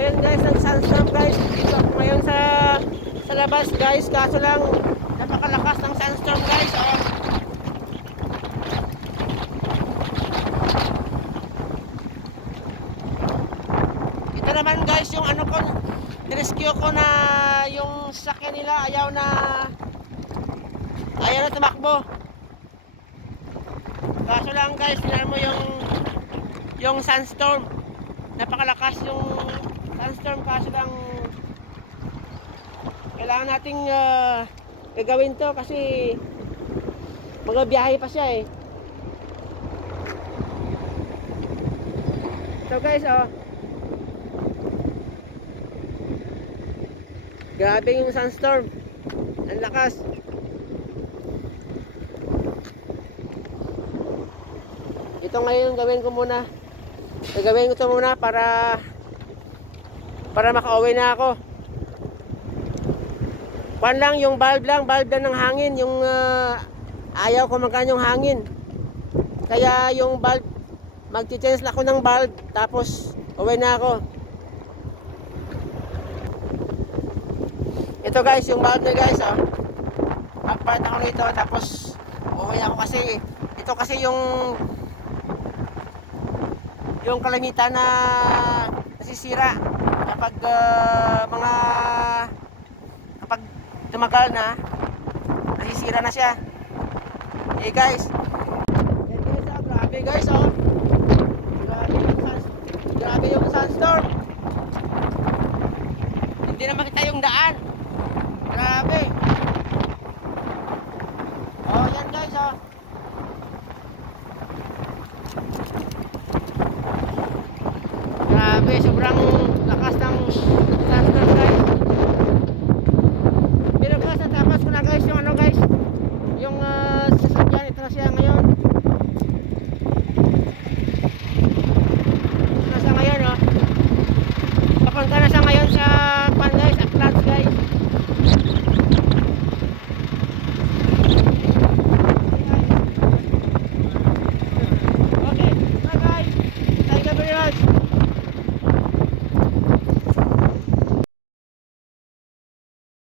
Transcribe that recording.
Ngayon guys, nag-sunstorm guys. Dito ako ngayon sa labas guys. Kaso lang, napakalakas ng sunstorm guys. Oh. Ito naman guys, yung ano ko, nirescue ko na yung sasakyan nila. Ayaw na tumakbo. Kaso lang guys, tingnan mo yung sunstorm. Napakalakas yung sunstorm, kaso lang kailangan nating gagawin to kasi magbiyahe pa siya eh. So guys, oh, grabe yung sunstorm, ang lakas. Ito ngayon gagawin ko muna para makauwi na ako. Pan lang yung valve lang ng hangin, yung ayaw ko magkano yung hangin. Kaya yung valve, magti-change na ako ng valve, tapos uwi na ako. Ito guys, yung valve na guys, oh. Apart ako nito, tapos uwi ako kasi ito kasi yung kalamitan na nasisira kapag kapag tumagal na, nasisira na siya. Eh guys, yan guys, oh, grabe guys, oh. Grabe yung sunstorm. Hindi na makita yung daan. Grabe. Oh, yan guys, oh. Grabe, sobrang lakas ng